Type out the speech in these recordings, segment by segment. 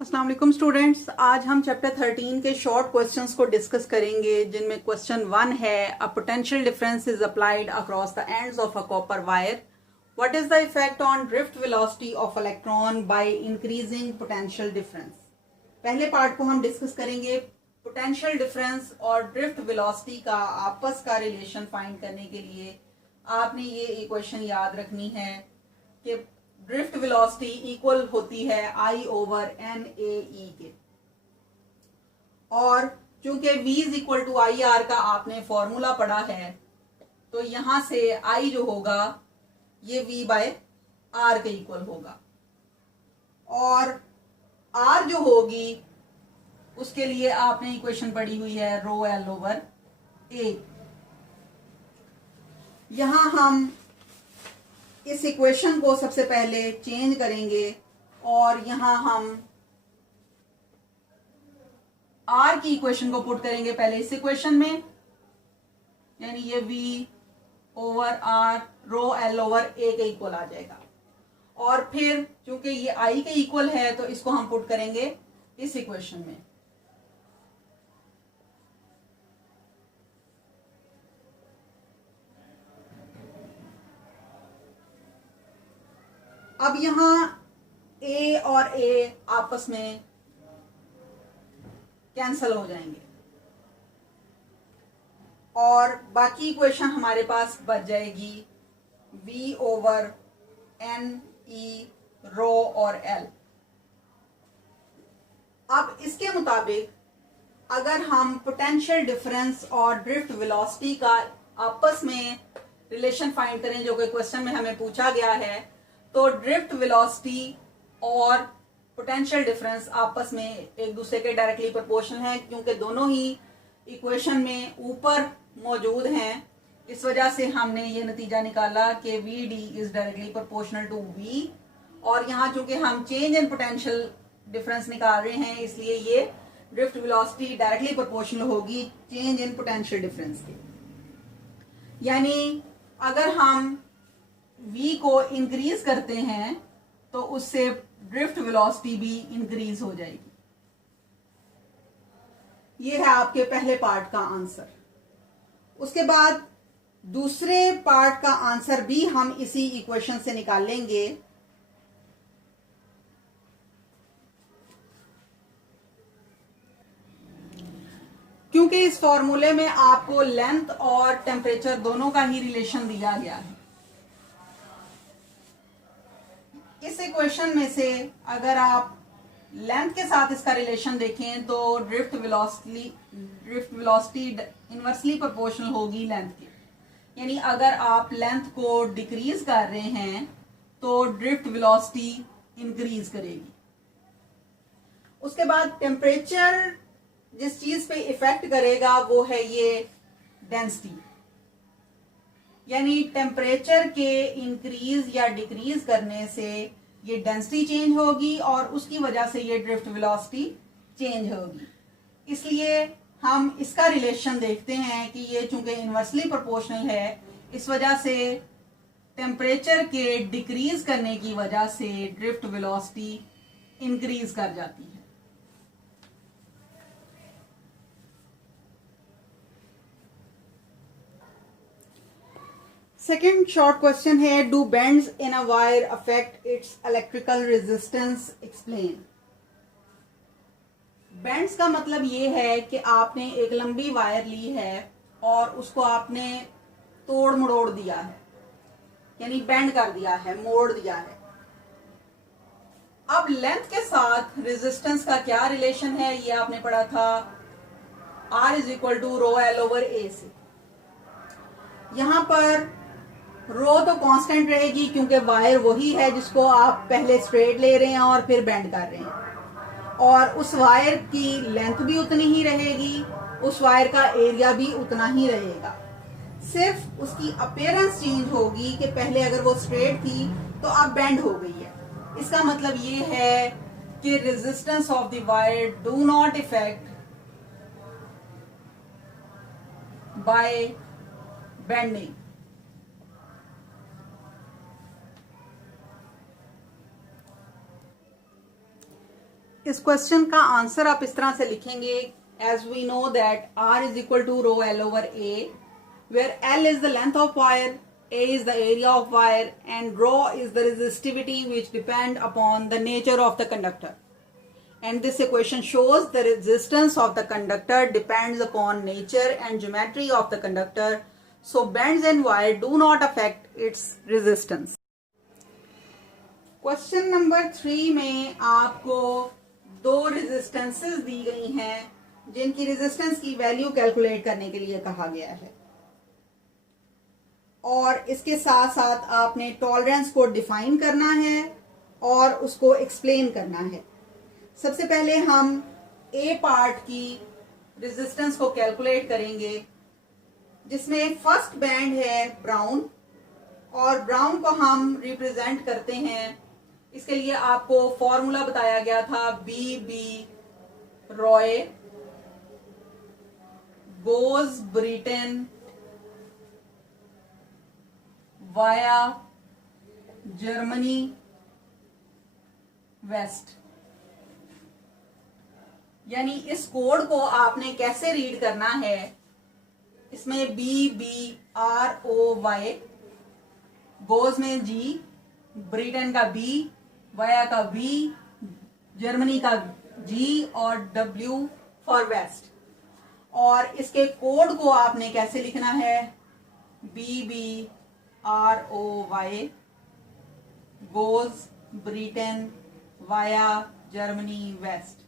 अस्सलाम वालेकुम स्टूडेंट्स। आज हम चैप्टर 13 के शॉर्ट क्वेश्चंस को डिस्कस करेंगे, जिनमें क्वेश्चन 1 है a potential difference is applied across the ends of a copper wire. What is the effect on drift velocity of electron by increasing potential difference. पहले part को हम discuss करेंगे। Potential difference और drift velocity का आपस का relation find करने के लिए आपने ये इक्वेशन याद रखनी है कि ड्रिफ्ट वेलोसिटी इक्वल होती है आई ओवर एन ए ई के, और चूंकि v is equal to I R का आपने फॉर्मूला पढ़ा है, तो यहां से I जो होगा ये v बाय आर के इक्वल होगा, और r जो होगी उसके लिए आपने इक्वेशन पढ़ी हुई है रो एल ओवर ए। यहां हम इस इक्वेशन को सबसे पहले चेंज करेंगे और यहां हम आर की इक्वेशन को पुट करेंगे पहले इस इक्वेशन में, यानी ये v over R rho L over A के इक्वल आ जाएगा, और फिर चूंकि ये आई के इक्वल है तो इसको हम पुट करेंगे इस इक्वेशन में। अब यहां ए और ए आपस में कैंसल हो जाएंगे और बाकी इक्वेशन हमारे पास बच जाएगी v ओवर एन ई रो और एल। अब इसके मुताबिक अगर हम पोटेंशियल डिफरेंस और ड्रिफ्ट वेलोसिटी का आपस में रिलेशन फाइंड करें, जो कि क्वेश्चन में हमें पूछा गया है, तो ड्रिफ्ट वेलोसिटी और पोटेंशियल डिफरेंस आपस में एक दूसरे के डायरेक्टली प्रोपोर्शनल हैं, क्योंकि दोनों ही इक्वेशन में ऊपर मौजूद हैं। इस वजह से हमने ये नतीजा निकाला कि V D is directly proportional to V, और यहाँ चूंकि हम चेंज इन पोटेंशियल डिफरेंस निकाल रहे हैं, इसलिए ये ड्रिफ्ट वेलोसिटी डायरेक्टली प्रोपोर्शनल होगी चेंज इन पोटेंशियल डिफरेंस के। यानी अगर हम v को इंक्रीज करते हैं तो उससे ड्रिफ्ट वेलोसिटी भी इंक्रीज हो जाएगी। ये है आपके पहले पार्ट का आंसर। उसके बाद दूसरे पार्ट का आंसर भी हम इसी इक्वेशन से निकालेंगे। क्योंकि इस फॉर्मूले में आपको लेंथ और टेम्परेचर दोनों का ही रिलेशन दिया गया है। इस इक्वेशन में से अगर आप लेंथ के साथ इसका रिलेशन देखें तो ड्रिफ्ट वेलोसिटी इनवर्सली प्रोपोर्शनल होगी लेंथ के। यानी अगर आप लेंथ को डिक्रीज कर रहे हैं तो ड्रिफ्ट वेलोसिटी इंक्रीज करेगी। उसके बाद टेम्परेचर जिस चीज पे इफेक्ट करेगा वो है ये डेंसिटी, यानी टेम्परेचर के इंक्रीज या डिक्रीज करने से ये डेंसिटी चेंज होगी और उसकी वजह से ये ड्रिफ्ट वेलोसिटी चेंज होगी। इसलिए हम इसका रिलेशन देखते हैं कि ये चूंकि इनवर्सली प्रोपोर्शनल है, इस वजह से टेम्परेचर के डिक्रीज करने की वजह से ड्रिफ्ट वेलोसिटी इंक्रीज कर जाती है। सेकेंड शॉर्ट क्वेश्चन है, do bends in a wire affect its electrical resistance, explain. Bends का मतलब ये है कि आपने एक लंबी वायर ली है और उसको आपने तोड़ मरोड़ दिया है, यानी बेंड कर दिया है, मोड़ दिया है। अब लेंथ के साथ रेजिस्टेंस का क्या रिलेशन है, ये आपने पढ़ा था R is equal to rho L over A से। यहां पर रो तो कांस्टेंट रहेगी क्योंकि वायर वही है जिसको आप पहले स्ट्रेट ले रहे हैं और फिर बेंड कर रहे हैं, और उस वायर की लेंथ भी उतनी ही रहेगी, उस वायर का एरिया भी उतना ही रहेगा। सिर्फ उसकी अपीयरेंस चेंज होगी कि पहले अगर वो स्ट्रेट थी तो अब बेंड हो गई है। इसका मतलब ये है कि resistance of the wire do not effect by bending. इस क्वेश्चन का आंसर आप इस तरह से लिखेंगे, as we know that R is equal to rho L over A, where L is the length of wire, A is the area of wire, and rho is the resistivity which depend upon the nature of the conductor. And this equation shows the resistance of the conductor depends upon nature and geometry of the conductor. So bends in wire do not affect its resistance. Question number 3 में आपको दो resistances दी गई हैं जिनकी resistance की value calculate करने के लिए कहा गया है, और इसके साथ साथ आपने टॉलरेंस को डिफाइन करना है और उसको एक्सप्लेन करना है। सबसे पहले हम ए पार्ट की रेजिस्टेंस को कैलकुलेट करेंगे, जिसमें फर्स्ट बैंड है ब्राउन, और ब्राउन को हम रिप्रेजेंट करते हैं, इसके लिए आपको फॉर्मूला बताया गया था B B Roy Bose Britain via Germany west. यानी इस कोड को आपने कैसे रीड करना है, इसमें B B R O Y, goes में जी, ब्रिटेन का बी, वाया का बी, जर्मनी का जी और डब्ल्यू फॉर वेस्ट। और इसके कोड को आपने कैसे लिखना है, B B R O Y goes Britain via Germany west.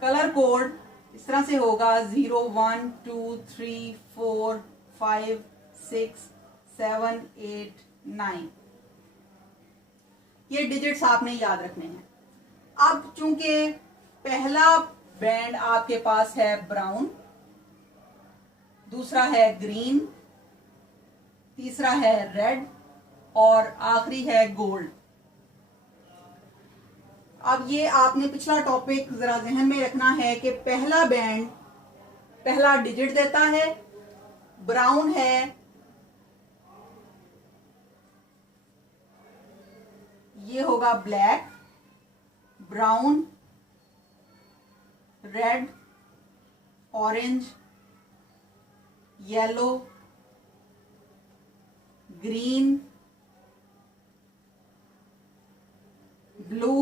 Colour code इस तरह से होगा 0 1 2 3 4 5 6 7 8 9। ये डिजिट्स आपने याद रखने हैं। अब चूंकि पहला बैंड आपके पास है ब्राउन, दूसरा है ग्रीन, तीसरा है रेड और आखिरी है गोल्ड। अब ये आपने पिछला टॉपिक जरा जहन में रखना है कि पहला बैंड पहला डिजिट देता है, ब्राउन है, ये होगा black, brown, red, orange, yellow, green, blue,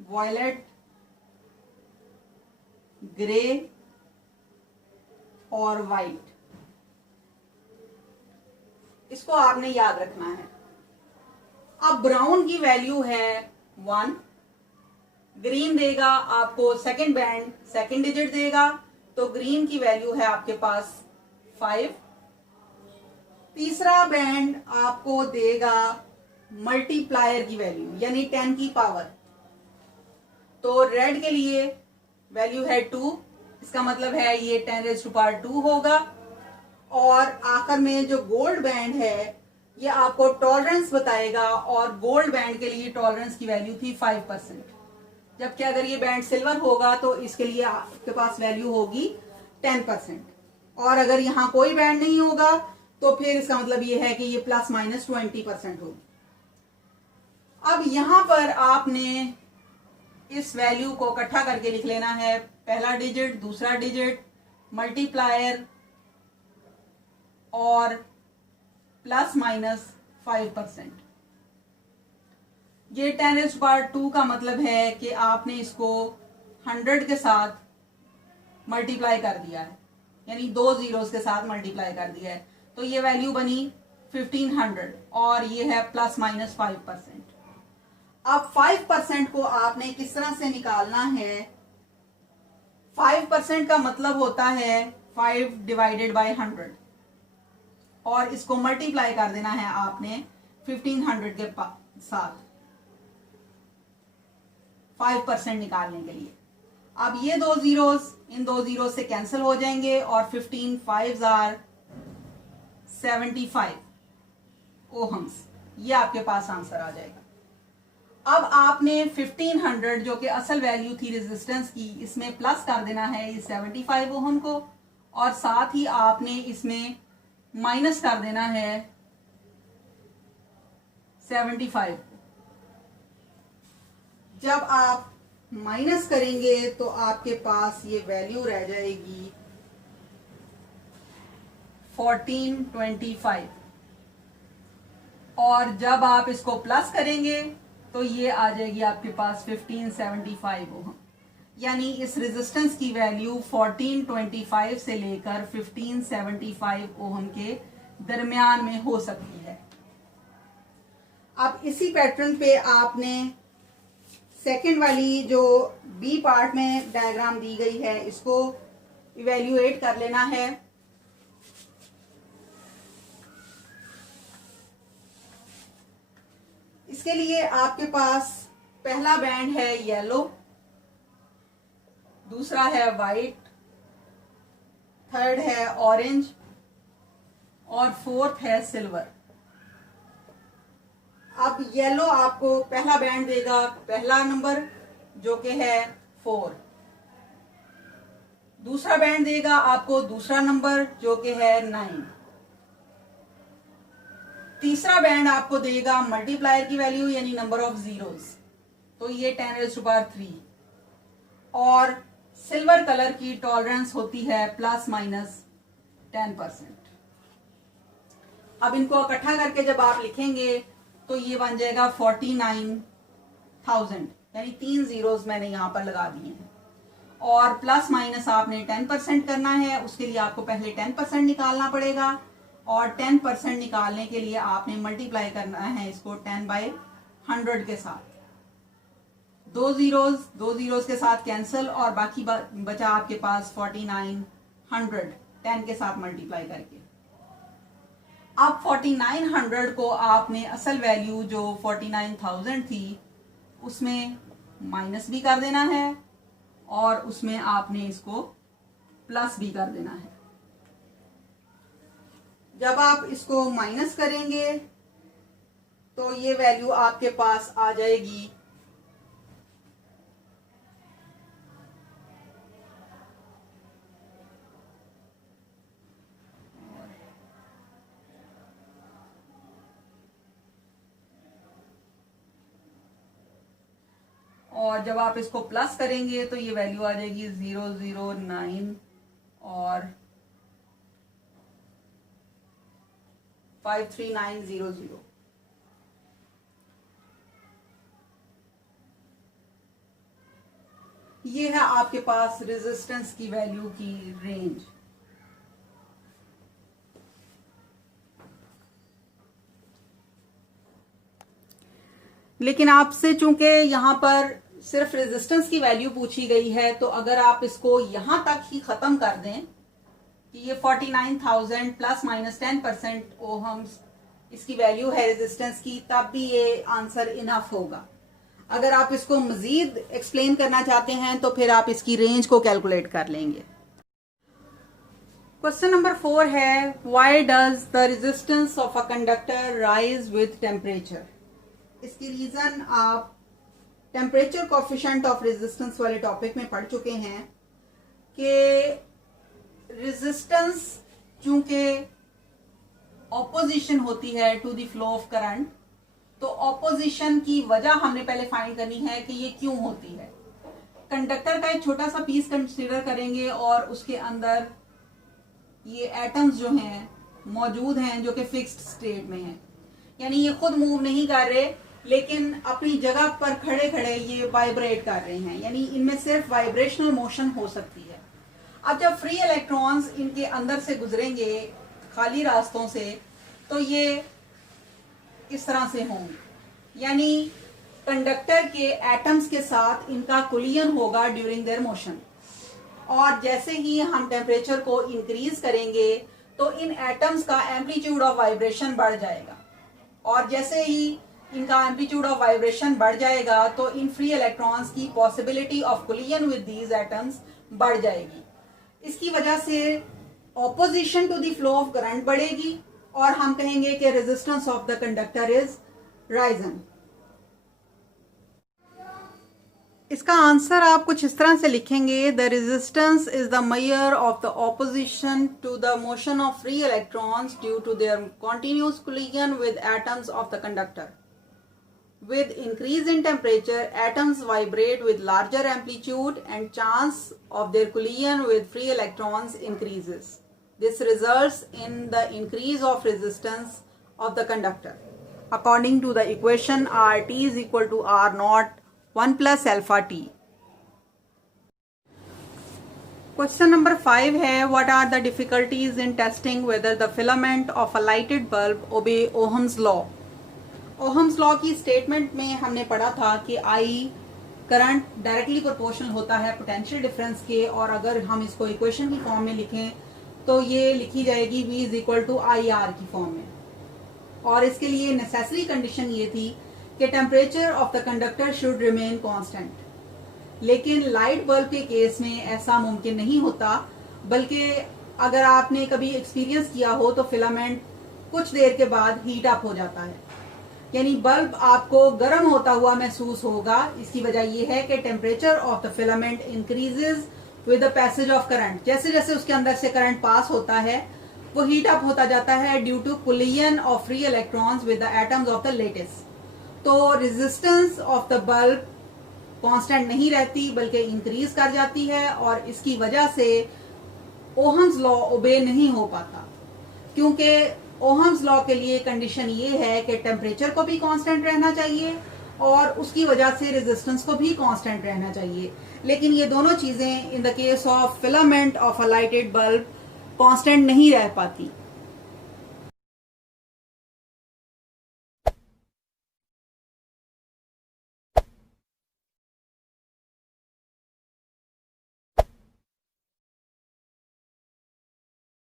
violet, grey और वाइट। इसको आपने याद रखना है। अब ब्राउन की वैल्यू है 1, ग्रीन देगा आपको सेकंड बैंड सेकंड डिजिट देगा, तो ग्रीन की वैल्यू है आपके पास 5। तीसरा बैंड आपको देगा मल्टीप्लायर की वैल्यू यानी 10 की पावर, तो रेड के लिए वैल्यू है 2, इसका मतलब है ये 10⁻² होगा। और आखिर में जो गोल्ड बैंड है ये आपको टॉलरेंस बताएगा, और गोल्ड बैंड के लिए टॉलरेंस की वैल्यू थी 5%, जबकि अगर ये बैंड सिल्वर होगा तो इसके लिए आपके पास वैल्यू होगी 10%। और अगर यहाँ कोई बैंड नहीं होगा तो फिर इसका मतलब ये है कि ये ±20% होगी। अब यहां पर आपने इस वैल्यू को इकट्ठा करके लिख लेना है, पहला डिजिट, दूसरा डिजिट, मल्टीप्लायर और ±5%। ये 10⁻² का मतलब है कि आपने इसको 100 के साथ मल्टीप्लाई कर दिया है, यानी 2 जीरोस के साथ मल्टीप्लाई कर दिया है, तो ये वैल्यू बनी 1500 और ये है ±5%। अब 5% को आपने किस तरह से निकालना है, 5% का मतलब होता है 5/100 और इसको मल्टीप्लाई कर देना है आपने 1500 के साथ 5% निकालने के लिए। अब ये 2 जीरोस इन 2 जीरो से कैंसिल हो जाएंगे और 15 5s are 75 ओहम्स, ये आपके पास आंसर आ जाएगा। अब आपने 1500 जो कि असल वैल्यू थी रेजिस्टेंस की, इसमें प्लस कर देना है इस 75 ओहम को, और साथ ही आपने इसमें माइनस कर देना है 75 को। जब आप माइनस करेंगे तो आपके पास ये वैल्यू रह जाएगी 1425, और जब आप इसको प्लस करेंगे तो ये आ जाएगी आपके पास 1575 ओम। यानी इस रेजिस्टेंस की वैल्यू 1425 से लेकर 1575 ओम के दरमियान में हो सकती है। अब इसी पैटर्न पे आपने सेकंड वाली जो बी पार्ट में डायग्राम दी गई है इसको इवेल्युएट कर लेना है। इसके लिए आपके पास पहला बैंड है येलो, दूसरा है वाइट, थर्ड है ऑरेंज और फोर्थ है सिल्वर। अब येलो आपको पहला बैंड देगा पहला नंबर जो कि है 4, दूसरा बैंड देगा आपको दूसरा नंबर जो कि है 9, तीसरा बैंड आपको देगा मल्टीप्लायर की वैल्यू यानी नंबर ऑफ जीरोस, तो ये 10⁻3, और सिल्वर कलर की टॉलरेंस होती है ±10%। अब इनको इकट्ठा करके जब आप लिखेंगे तो ये बन जाएगा 49,000, यानी 3 जीरोस मैंने यहां पर लगा दिए हैं, और प्लस माइनस आपने 10% करना है। उसके लिए आपको पहले 10% निकालना पड़ेगा, और 10% निकालने के लिए आपने मल्टीप्लाई करना है इसको 10/100 के साथ। दो जीरोस के साथ कैंसिल, और बाकी बचा आपके पास 4900 10 के साथ मल्टीप्लाई करके। अब 4900 को आपने असल वैल्यू जो 49,000 थी उसमें माइनस भी कर देना है, और उसमें आपने इसको प्लस भी कर देना है। जब आप इसको माइनस करेंगे तो ये वैल्यू आपके पास आ जाएगी 009, और जब आप इसको प्लस करेंगे तो ये वैल्यू आ जाएगी 009 और 53900। ये है आपके पास रेजिस्टेंस की वैल्यू की रेंज। लेकिन आपसे चूंकि यहां पर सिर्फ रेजिस्टेंस की वैल्यू पूछी गई है, तो अगर आप इसको यहां तक ही खत्म कर दें कि ये 49,000 ±10% ओहम्स इसकी वैल्यू है रेजिस्टेंस की, तब भी ये आंसर इनफ होगा। अगर आप इसको मजीद एक्सप्लेन करना चाहते हैं तो फिर आप इसकी रेंज को कैलकुलेट कर लेंगे। क्वेश्चन नंबर 4 है, why does the resistance of a conductor rise with temperature. इसकी रीजन आप टेम्परेचर कोएफिशिएंट ऑफ रेजिस्टेंस वाले टॉपिक में पढ़ चुके हैं कि रेजिस्टेंस चूंकि ऑपोजिशन होती है to the flow of current, तो ऑपोजिशन की वजह हमने पहले फाइंड करनी है कि ये क्यों होती है। कंडक्टर का एक छोटा सा पीस कंसीडर करेंगे और उसके अंदर ये एटम्स जो हैं मौजूद हैं जो कि फिक्स्ड स्टेट में हैं, यानी ये खुद मूव नहीं कर रहे लेकिन अपनी जगह पर खड़े खड़े ये वाइब्रेट कर रहे हैं, यानी इनमें सिर्फ वाइब्रेशनल मोशन हो सकती है। अब जब फ्री इलेक्ट्रॉन्स इनके अंदर से गुजरेंगे खाली रास्तों से, तो ये इस तरह से होंगे, यानी कंडक्टर के एटम्स के साथ इनका कोलिजन होगा ड्यूरिंग देयर मोशन, और जैसे ही हम टेम्परेचर को इंक्रीज करेंगे तो इन एटम्स का एम्पलीट्यूड ऑफ वाइब्रेशन बढ़ जाएगा, और जैसे ही इनका एम्पलीट्यूड ऑफ वाइब्रेशन बढ़ जाएगा तो इन फ्री इलेक्ट्रॉन्स की possibility of collision with these atoms बढ़ जाएगी। इसकी वजह से opposition to the flow of current बढ़ेगी, और हम कहेंगे कि resistance of the conductor is risen. इसका आंसर आप कुछ इस तरह से लिखेंगे, the resistance is the measure of the opposition to the motion of free electrons due to their continuous collision with atoms of the conductor, With increase in temperature, atoms vibrate with larger amplitude and chance of their collision with free electrons increases. This results in the increase of resistance of the conductor. According to the equation, RT is equal to R naught 1 plus alpha T. Question number 5 है, what are the difficulties in testing whether the filament of a lighted bulb obey Ohm's law? Ohm's law की statement में हमने पढ़ा था कि I current directly proportional होता है potential difference के, और अगर हम इसको इक्वेशन की फॉर्म में लिखें तो ये लिखी जाएगी V is equal to I R की फॉर्म में। और इसके लिए नेसेसरी कंडीशन ये थी कि temperature of the conductor should remain constant. लेकिन लाइट बल्ब के केस में ऐसा मुमकिन नहीं होता, बल्कि अगर आपने कभी एक्सपीरियंस किया हो तो फिलामेंट कुछ देर के बाद हीट अप हो जाता है, यानी बल्ब आपको गर्म होता हुआ महसूस होगा। इसकी वजह यह है कि temperature of the filament increases with the passage of current. जैसे जैसे उसके अंदर से करंट पास होता है वो हीट अप होता जाता है due to collision of free electrons with the atoms of the lattice. तो resistance of the bulb constant नहीं रहती बल्कि इंक्रीज कर जाती है, और इसकी वजह से ओहम्स लॉ ओबे नहीं हो पाता, क्योंकि ओहम्स लॉ के लिए कंडीशन ये है कि टेम्परेचर को भी कांस्टेंट रहना चाहिए और उसकी वजह से रेजिस्टेंस को भी कांस्टेंट रहना चाहिए। लेकिन ये दोनों चीजें in the case of filament of a lighted bulb constant नहीं रह पाती।